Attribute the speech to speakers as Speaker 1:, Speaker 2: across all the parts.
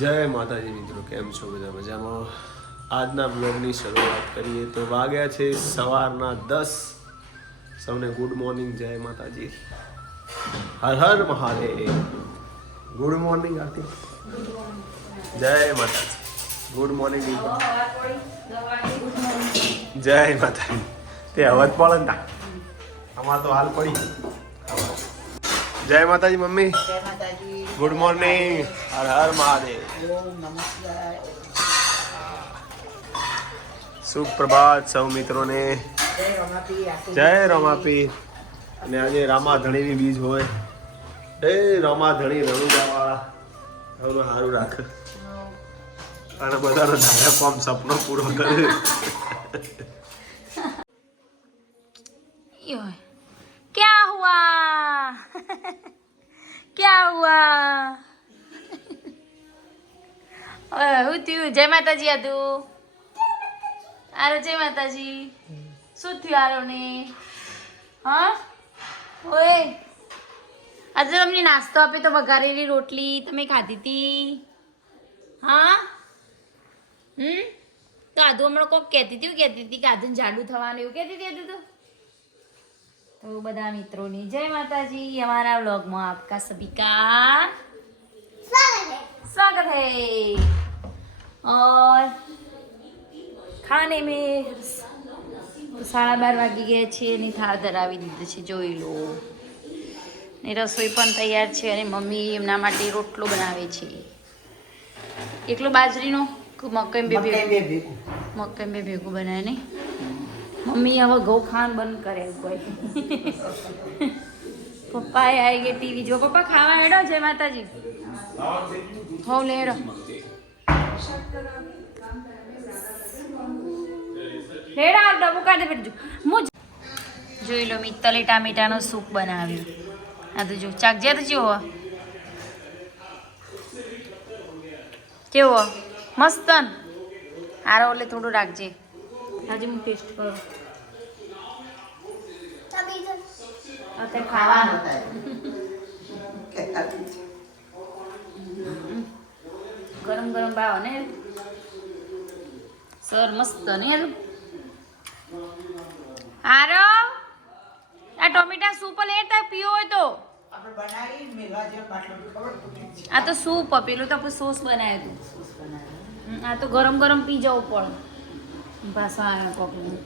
Speaker 1: જય માતાજી મિત્રો કેમ છો બધા મજામાં? આજના બ્લોગની શરૂઆત કરીએ તો વાગ્યા છે સવારના દસ. સૌને ગુડ મોર્નિંગ જય માતાજી. હર હર મહાદેવ. Good morning Aarti. જય માતાજી. ગુડ મોર્નિંગ જય માતાજી. તે અવાજ પડે ને અમાર તો હાલ પડી. જય માતાજી મમ્મી. ગુડ મોર્નિંગ હર હર મહાદેવ. સુપ્રભાત સૌ મિત્રોને.
Speaker 2: જય રમાપી
Speaker 1: અને આજે રામાધણીની બીજ હોય. એ રામાધણી રણુદાવાળા સૌનું સારું રાખ. અને બધાનો ધારા ફોર્મ સપનો પૂરો કરે.
Speaker 3: ક્યાં હુઆ? ક્યાં હુઆ? હું થયું? જય માતાજી હતું આરો જય માતાજી. શું થયું આરોને? હા? ઓય. આજે તમને નાસ્તો આપે તો વઘારેલી રોટલી તમે ખાધી હતી હા? હમ? તો આદુ હમણાં કોક કહેતી હતી કહેતી હતી કે આધું જાડું થવાનું એવું કહેતી હતી તું. તો બધા મિત્રોની જય માતાજી અમારા વ્લોગમાં આપકા સભિકા સ્વાગત હૈ. और ખાને મેં સાડા બાર વાગી ગયા છીએ એની થાળ ધરાવી દીધી છે જોઈ લો ને રસોઈ પણ તૈયાર છે અને મમ્મી એમના માટે રોટલો બનાવે છે એકલો બાજરીનો મકાઈ બે ભેગું? મકાઈ બે ભેગું બનાવે ને? મમ્મી હવે ઘઉં ખાન બંધ કરે કોઈ. પપ્પાએ આવી ગયા ટીવી જો પપ્પા ખાવા હેડો જય માતાજી. હોવ લેડો આ ડબ્બુ કાઢી બેઠજો મુજ. જોઈ લો મિત્તલે ટામેટાનો સૂપ બનાવ્યો. આ તો જો ચાકજે તો જેવો. કેવો? મસ્ત આરો ઓલે થોડું રાખજે. આજે હું ટેસ્ટ કરું. ખાવાનું. ગરમ ગરમ ભાવ ને. સર મસ્ત ને આરો આ ટોમેટા સૂપ લેતા પીવો હોય તો. આ તો સૂપ પેલું તો આપણે સોસ બનાવ્યું હતું. આ તો ગરમ ગરમ પી જવું પડે ભાષા આવ્યા કોકનું.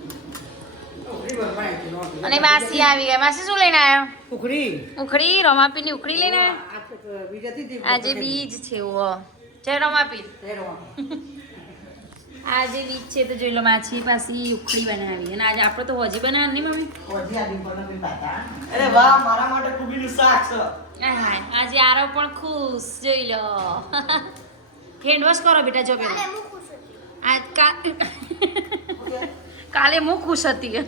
Speaker 3: અને માસી આવી ગયા. માસી શું લઈને આવ્યો
Speaker 2: ઉખડી.
Speaker 3: ઉખડી રમાપીની ઉખડી લઈને આવ્યો આજે બીજ છે ઓ જય માપી
Speaker 2: જય
Speaker 3: આજે બીજ છે તો જોઈ લો માછી પાછી ઉખડી બનાવી. અને આજે આપણે તો હજી બનાવવાની નહીં મમ્મી?
Speaker 2: ઓજી આ ડિમ્પલનો બી પાતા અરે વાહ મારા માટે કુબીનું શાક છે.
Speaker 3: આહાય, આજે આરો પણ ખુશ જોઈ લો. હેન્ડ વોશ કરો બેટા જો પેલા. આજ કા કાલે હું ખુશ હતી.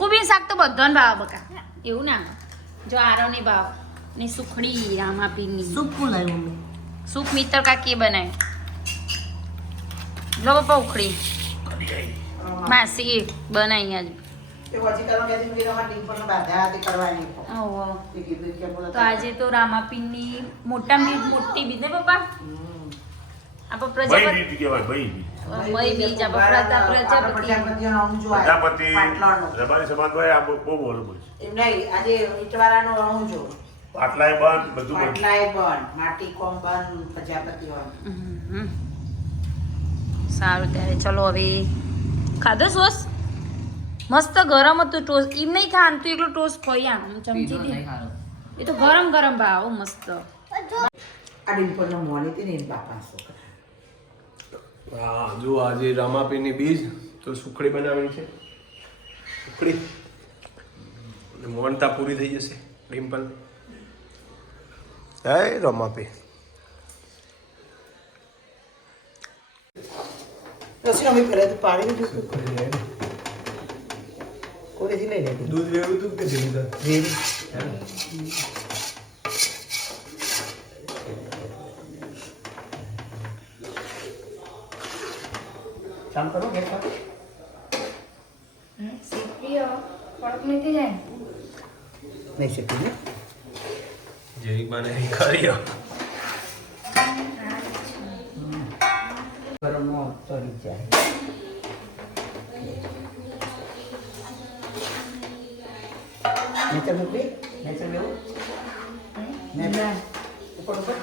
Speaker 3: કુબી શાક. તો બધાને ભાવ બકા. એવું ના. જો આરો નહીં ભાવ. ને સુખડી રામાપીની.
Speaker 2: સૂપ લાવ્યું મેં
Speaker 3: સૂપ મિત્ર કાકી બનાય લો પપ્પા ઉખડી. માસી બનાવી આજે.
Speaker 2: તે તો
Speaker 3: રામાપીની મોટા બીજ મોટી બીજ ને પપ્પા આપણે પ્રજાપતિ.
Speaker 4: કહેવાય ભાઈ બીજ.
Speaker 3: પ્રજાપતિ
Speaker 4: આ બહુ બોલું
Speaker 2: એમ નહીં આજે ઈટવાળાનો અણુ જો
Speaker 4: પાટલાય બંધ બધું
Speaker 2: પાટલાય બંધ. માટી કોમ બંધ પ્રજાપતિ
Speaker 3: હમ. સારું ત્યારે ચલો હવે ખાધો સોસ? મસ્ત ગરમ હતું ટોસ્ટ એમ નહીં ખાવાનું તું એકલો ટોસ્ટ ખોઈ આમ. ચમચી દે. એ તો ગરમ ગરમ ભાવ મસ્ત.
Speaker 2: આ ડિમ્પલનો મોની તે ને બાપા
Speaker 1: હા જો આજે રામાપીની બીજ તો સુખડી બનાવવાની છે. સુખડી. મોનતા પૂરી થઈ જશે ડિમ્પલ જય રમાપી
Speaker 2: રસી અમે પહેલા તો પાડી દીધું કોલેથી લઈ લેતી
Speaker 1: દૂધ લેવું હતું કે
Speaker 2: રેડી કરો
Speaker 3: જાય
Speaker 2: નહીં શકી ને
Speaker 1: જેવી બને એવી કર્યો
Speaker 2: ગરમનો ચડી જાય નેચર મૂકવી નેચર લેવું નેચર ઉપર ઉપર?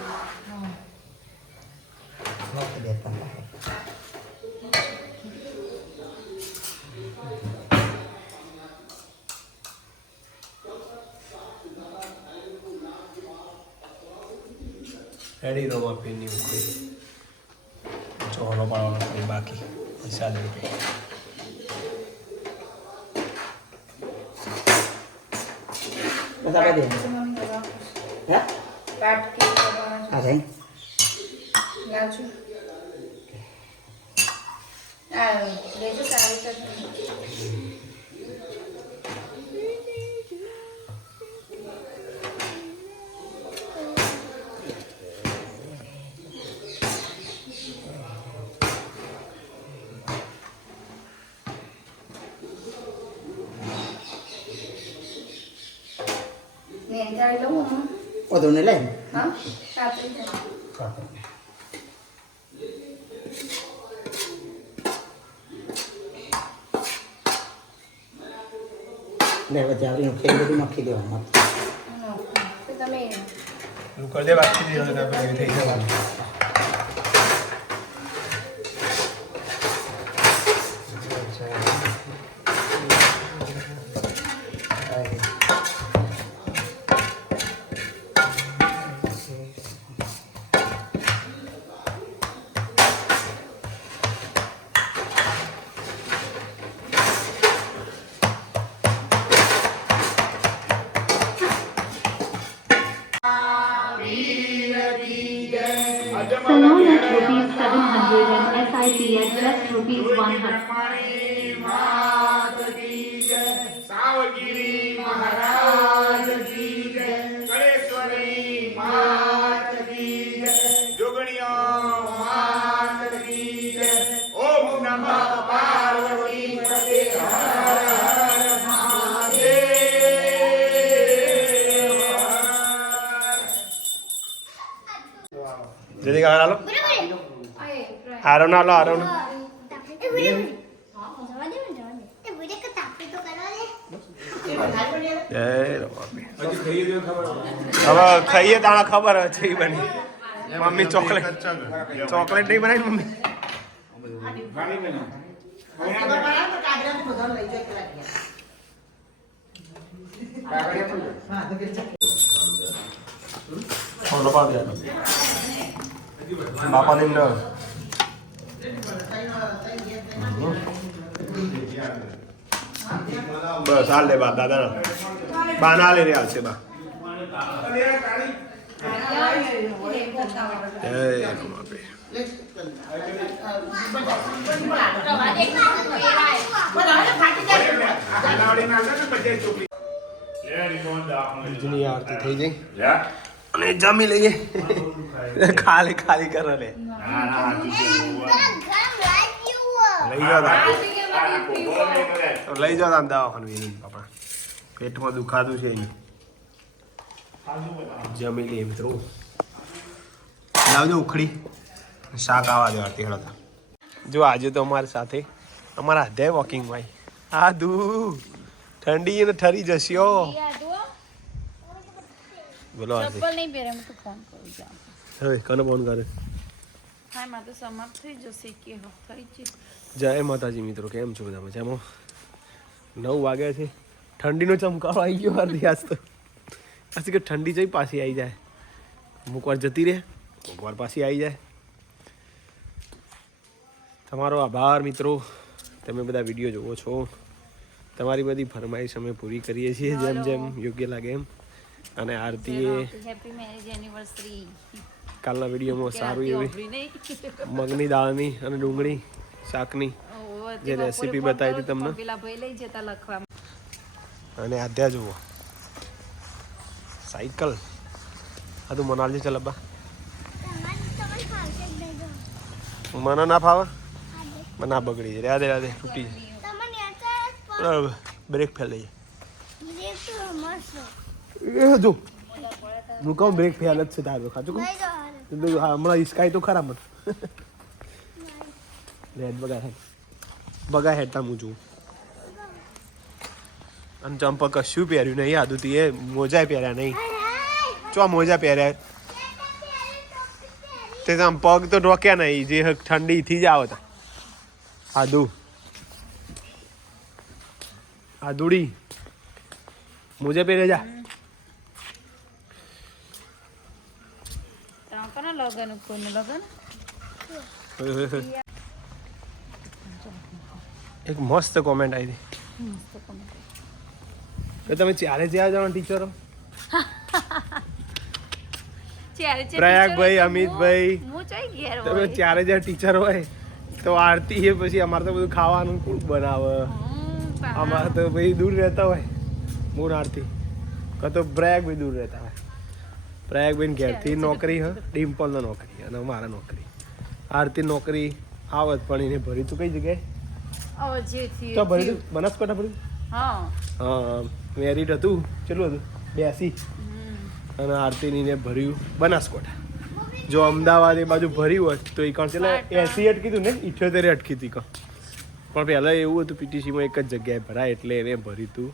Speaker 1: રેડી રહો પીની ઉખડી ચોલો પાડવાનો કોઈ બાકી પૈસા દે
Speaker 2: બસ આપણે દે હે આ જઈ അല്ലേ ને લઈ લે પછી આવડીને ખેલ બધું નાખી દેવાનું
Speaker 1: તું કરી દે, બાકી દે હવે આપણે થઈ જવાનું
Speaker 5: Salon at rupees 700 and SIP at just rupees 100.
Speaker 1: જલ્દી કાકા હાલો હારો ના હાલો હારો ના જય રમાપી હવે ખાઈએ તાણા ખબર છે એ બની. મમ્મી ચોકલેટ ચોકલેટ નહીં બનાવી મમ્મી? છોલો પાવ દે બાપા ને એમને બસ હાલ લે બા દાદા બા ના લે રે હાલ છે બા જય રમાપી બીજની આરતી થઈ ગઈ અને જમી લઈએ. ખાલી ખાલી કરો લે. લઈ જાઓ. લઈ જાઓ તાન દવાખાનું એની બાપા. પેટમાં દુખાતું છે એની. જમી લઈએ મિત્રો. લાવજો ઉખડી. શાક આવવા દેવા હેડો જો આજે તો અમારી સાથે અમારા હાથે વોકિંગ ભાઈ. આ દુ ઠંડી ને ઠરી જશો બોલો આરતી
Speaker 3: ચપ્પલ નહીં પહેરે હું તો ફોન કરું જાઉં
Speaker 1: હવે કને ફોન કરે
Speaker 3: હા માં તો સમાપ્ત થઈ જશે કે હો થઈ છે
Speaker 1: જય માતાજી મિત્રો કેમ છો બધા મજામાં નવ વાગ્યા છે ઠંડીનો ચમકારો આવી ગયો હાર્દી આજ તો આજ કે ઠંડી જઈ પાછી આવી જાય અમુક વાર જતી રહે અમુક વાર પાછી આવી જાય તમારો આભાર મિત્રો તમે બધા વીડિયો જોવો છો તમારી બધી ફરમાઈશ અમે પૂરી કરીએ છીએ જેમ જેમ યોગ્ય લાગે એમ અને આરતીએ
Speaker 3: હેપી મેરેજ એનિવર્સરી
Speaker 1: કાલના વિડીયોમાં સારું એવી. મગની દાળની અને ડુંગળી શાકની જે રેસીપી બતાવી હતી તમને.
Speaker 3: પેલા ભાઈ લઈ જતા લખવા
Speaker 1: અને આધ્યા જુઓ. સાયકલ. આ તું મનાલજી ચાલ બા. મને ના ફાવે? મને ના બગડી જાય. રાધે રાધે તૂટી જાય. બરાબર. બ્રેક ફેલ લઈએ એ જો હું કહું બ્રેક ફેલ જ છે તારો ખાચું કહું હા, હમણાં હિસકાય તો ખરા મને. રેડ બગા હેડ બગા હેડતા હું જોઉં અને ચંપા કશું પહેર્યું નહીં આદુતી એ મોજા પહેર્યા નહીં. ચો મોજા પહેર્યા? તે આમ પગ તો ઢોક્યા નહીં જે ઠંડીથી જ આવે તા. આદુ. આદુડી. મોજા પહેરે જા.
Speaker 3: કોને લગન કોઈનું લગન?
Speaker 1: એક મસ્ત કોમેન્ટ આવી હતી. તો તમે ચારે જ્યાં જણા ટીચરો
Speaker 3: ચારે ચાર
Speaker 1: પ્રયાગભાઈ, અમિતભાઈ. તમે. ચારે જ્યાં ટીચર હોય તો આરતી એ પછી અમારે તો બધું ખાવાનું કોણ બનાવે? અમારે તો ભાઈ દૂર રહેતા હોય મૂળ આરતી. કાં તો ભી દૂર રહેતા હોય. પ્રયાગભાઈ ઘેરથી નોકરી હ? ડિમ્પલનો નોકરી અને મારા નોકરી. આરતી નોકરી આવત પણ એને ભરી તું કઈ જગ્યાએ? તો ભરી. તું? બનાસકાંઠા ભરી
Speaker 3: હા.
Speaker 1: મેરિટ હતું. કેટલું હતું?
Speaker 3: બેસી
Speaker 1: અને આરતીની ને ભર્યું બનાસકોઠા. જો અમદાવાદ એ બાજુ ભર્યું હોત તો એ કણ છે? એસી અટકી હતું ને? ઇઠ્યોતેર અટકી હતી કણ? પણ પહેલાં એવું હતું પીટીસીમાં એક જ જગ્યાએ ભરાય એટલે એને ભર્યું હતું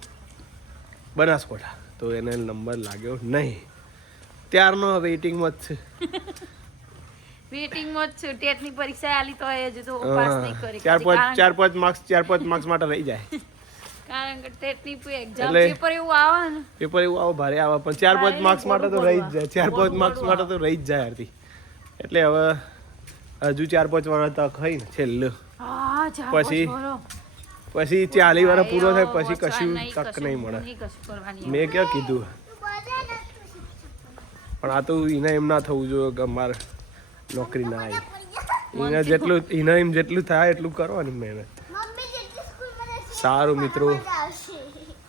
Speaker 1: બનાસકોઠા. તો એને નંબર લાગ્યો નહીં. ત્યારનો વેઇટિંગમાં જ છે.
Speaker 3: વેઇટિંગમાં જ છું. ટેટની પરીક્ષા આલી તો હજુ તો પાસ નહીં કરી.
Speaker 1: ચાર પાંચ ચાર પાંચ માર્ક્સ ચાર પાંચ માર્ક્સ માટે રહી જાય.
Speaker 3: કારણ કે ટેટની એક્ઝામ પેપર એવું આવે ને.
Speaker 1: પેપર એવું આવો ભારે આવે પણ ચાર પાંચ માર્ક્સ માટે તો રહી જ જાય. ચાર પાંચ માર્ક્સ માટે તો રહી જ જાય આરતી. એટલે હવે હજુ ચાર પાંચ વર્ષ તક હોય ને છેલ્લું. પછી પછી ચાલી વર્ષ પૂરો થાય પછી કશું તક નહીં મળે. મેં ક્યાં કીધું? પણ આ તો એને એમ ના થવું જોઈએ કે અમારે નોકરી ના આવી. એને જેટલું એને એમ જેટલું થાય એટલું કરવાની મહેનત. સારું મિત્રો.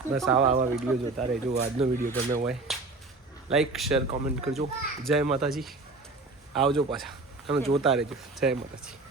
Speaker 1: બસ આવા આવા વીડિયો જોતા રહેજો. આજનો વીડિયો ગમે હોય લાઈક શેર કોમેન્ટ કરજો. જય માતાજી. આવજો પાછા. અને જોતા રહેજો. જય માતાજી.